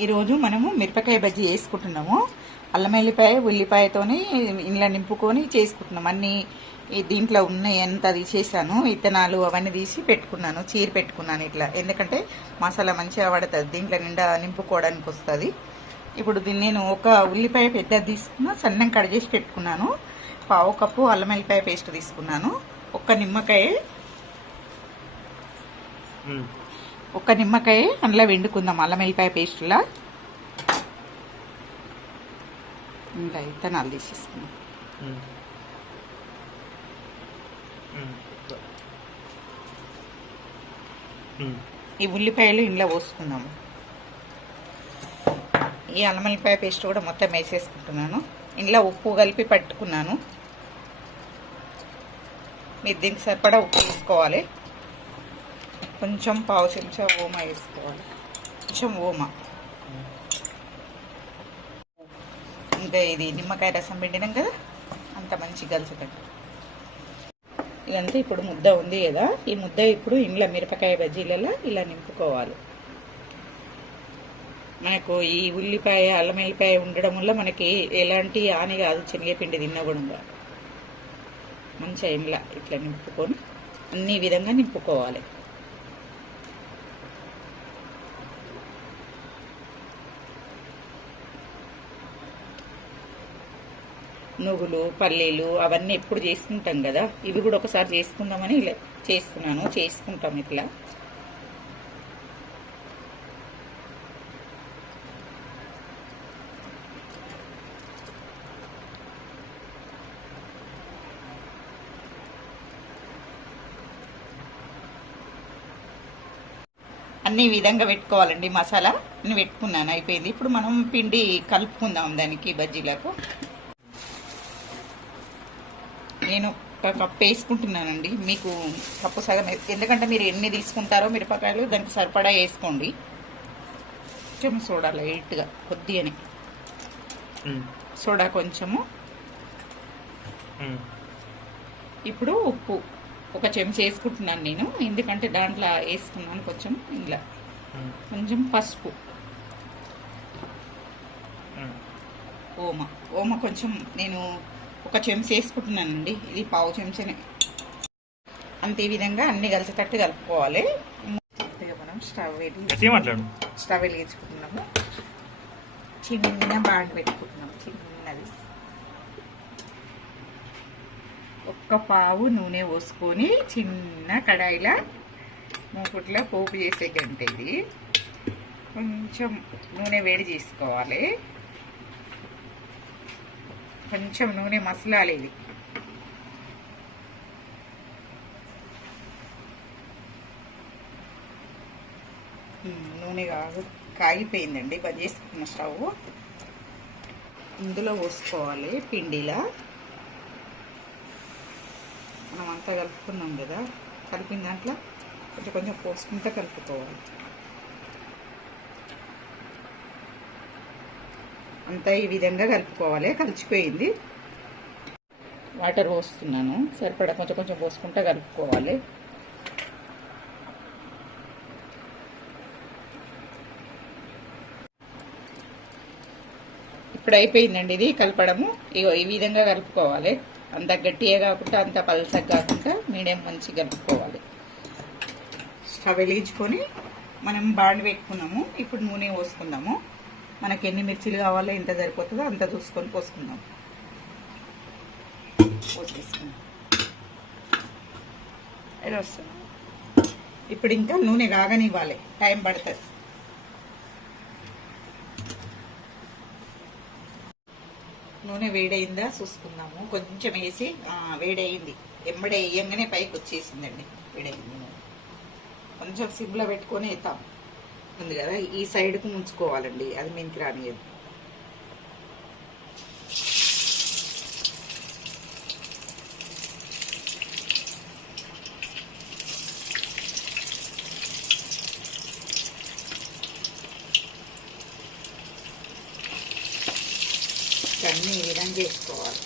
ఈరోజు మనము మిరపకాయ బజ్జీ వేసుకుంటున్నాము. అల్లం వెల్లిపాయ ఉల్లిపాయతోని ఇంట్లో నింపుకొని చేసుకుంటున్నాం. అన్నీ దీంట్లో ఉన్నాయి, ఎంత తీసేసాను, విత్తనాలు అవన్నీ తీసి పెట్టుకున్నాను, చీర పెట్టుకున్నాను ఇట్లా. ఎందుకంటే మసాలా మంచిగా పడుతుంది, దీంట్లో నిండా నింపుకోవడానికి వస్తుంది. ఇప్పుడు దీన్ని నేను ఒక ఉల్లిపాయ పెద్దది తీసుకున్నా, సన్నం కట్ చేసి పెట్టుకున్నాను. పావు కప్పు అల్లం వెల్లిపాయ పేస్ట్ తీసుకున్నాను. ఒక నిమ్మకాయ అందులో వండుకుందాం అల్లం వెల్లిపాయ పేస్టులా. ఇంకా విత్తనాలు తీసేసుకుందాం. ఈ ఉల్లిపాయలు ఇంట్లో పోసుకుందాము. ఈ అల్లం వెల్లిపాయ పేస్ట్ కూడా మొత్తం వేసేసుకుంటున్నాను. ఇంట్లో ఉప్పు కలిపి పట్టుకున్నాను. మీరు దీనికి సరిపడా ఉప్పు వేసుకోవాలి. కొంచెం పావు చెంచా ఓమా వేసుకోవాలి, కొంచెం ఓమా. ఇంకా ఇది నిమ్మకాయ రసం పిండినాం కదా, అంత మంచి గలుచుకండి. ఇదంతా ఇప్పుడు ముద్ద ఉంది కదా, ఈ ముద్ద ఇప్పుడు ఇంట్లో మిరపకాయ బజ్జీలలో ఇలా నింపుకోవాలి. మనకు ఈ ఉల్లిపాయ అల్లం వెల్లిపాయ ఉండడం వల్ల మనకి ఎలాంటి హాని కాదు, శనగపిండి తిన్నా కూడా. మంచిగా ఇంట్లో ఇట్లా నింపుకొని అన్ని విధంగా నింపుకోవాలి. నువ్వులు పల్లీలు అవన్నీ ఎప్పుడు చేసుకుంటాం కదా, ఇవి కూడా ఒకసారి చేసుకుందామని ఇలా చేస్తున్నాను. చేసుకుంటాం ఇట్లా. అన్ని విధంగా పెట్టుకోవాలండి. మసాలా అన్ని పెట్టుకున్నాను, అయిపోయింది. ఇప్పుడు మనం పిండి కలుపుకుందాం దానికి బజ్జీలకు. నేను ఒక కప్పు వేసుకుంటున్నానండి, మీకు కప్పు సగం, ఎందుకంటే మీరు ఎన్ని తీసుకుంటారో మిరపకాయలు దానికి సరిపడా వేసుకోండి. కొంచెం సోడా లైట్గా కొద్దిగానే సోడా కొంచెము. ఇప్పుడు ఉప్పు ఒక చెంచా వేసుకుంటున్నాను నేను, ఎందుకంటే దాంట్లో వేసుకున్నాను కొంచెం. ఇంట్లో కొంచెం పసుపు, ఓమ కొంచెం నేను ఒక చెంచా వేసుకుంటున్నానండి, ఇది పావు చెంచానే. అంతే విధంగా అన్ని కలిసేటట్టు కలుపుకోవాలి. మనం స్టవ్ వెలిగించుకుంటున్నాము. చిన్న బాండ్ పెట్టుకుంటున్నాము, చిన్నది. ఒక్క పావు నూనె పోసుకొని చిన్న కడాయిలో మూకుట్లో పోపు చేసే గంట ఇది. కొంచెం నూనె వేడి చేసుకోవాలి, కొంచెం నూనె మసలాలి. ఇది నూనె కాగిపోయిందండి. బంద్ చేసుకున్న స్టవ్. ఇందులో పోసుకోవాలి పిండిలా. మనం అంతా కలుపుకున్నాం కదా, కలిపిన దాంట్లో కొంచెం కొంచెం పోసుకుంటూ కలుపుకోవాలి. అంతా ఈ విధంగా కలుపుకోవాలి. కలిసిపోయింది. వాటర్ పోస్తున్నాను, సరిపడా కొంచెం కొంచెం పోసుకుంటూ కలుపుకోవాలి. ఇప్పుడు అయిపోయిందండి ఇది కలపడము. ఈ విధంగా కలుపుకోవాలి. అంత గట్టిగా కాకుండా అంత పలసగా కాకుండా మీడియం మంచిగా కలుపుకోవాలి. స్టవ్ వెలిగించుకొని మనం బాండి పెట్టుకున్నాము. ఇప్పుడు నూనె పోసుకుందాము. మనకి ఎన్ని మిర్చీలు కావాలో ఎంత సరిపోతుందో అంత చూసుకొని పోసుకుందాం. పోసేసుకుందాం. అది వస్తుంది. ఇప్పుడు ఇంకా నూనె కాగనివ్వాలి, టైం పడుతుంది. నూనె వేడైందా చూసుకుందాము. కొంచెం వేసి వేడయింది, ఎంబడే వేయంగానే పైకి వచ్చేసిందండి. వేడైంది. కొంచెం సిమ్లో పెట్టుకొని వేస్తాం ఉంది కదా, ఈ సైడ్కు ముంచుకోవాలండి, అది మీనికి రానియదు. అన్నీ ఈ విధంగా చేసుకోవాలి.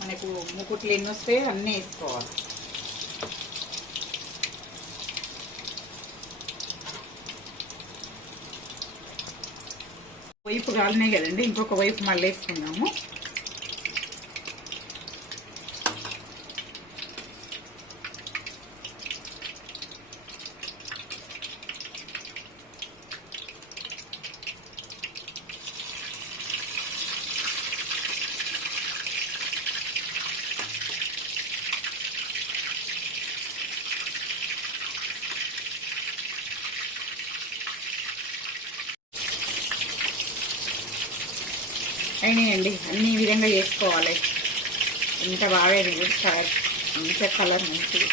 మనకు మూకుట్లు ఎన్ని వస్తే అన్నీ వేసుకోవాలి. వైపు కాలినాయి కదండి, ఇంకొక వైపు మళ్ళీ వేసుకుందాము. అయినాయండి, అన్ని విధంగా చేసుకోవాలి. ఎంత బాగా కలర్, మంచిగా కలర్ మంచిది.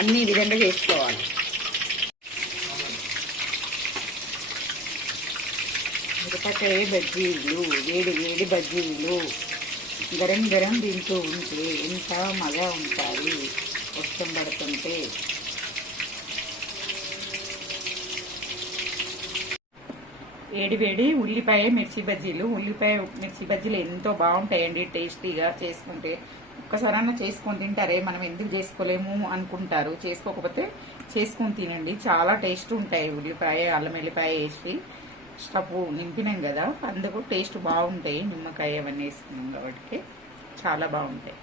అన్ని విధంగా చేసుకోవాలి. మిరపకాయ బజ్జీలు, వేడి వేడి బజ్జీలు గరం గరం తింటూ ఉంటే ఎంత మజా ఉంటాయి వర్షం పడుతుంటే. వేడి వేడి ఉల్లిపాయ మిర్చి బజ్జీలు. ఉల్లిపాయ మిర్చి బజ్జీలు ఎంతో బాగుంటాయండి టేస్టీగా చేసుకుంటే. ఒక్కసారైనా చేసుకొని తింటారే, మనం ఎందుకు చేసుకోలేము అనుకుంటారు. చేసుకోకపోతే చేసుకొని తినండి, చాలా టేస్ట్ ఉంటాయి. ఉల్లిపాయ అల్లం వెల్లిపాయ వేసి స్టవ్ నింపినాం కదా, అందుకు టేస్ట్ బాగుంటాయి. నిమ్మకాయ అవన్నీ వేసుకున్నాం కాబట్టి చాలా బాగుంటాయి.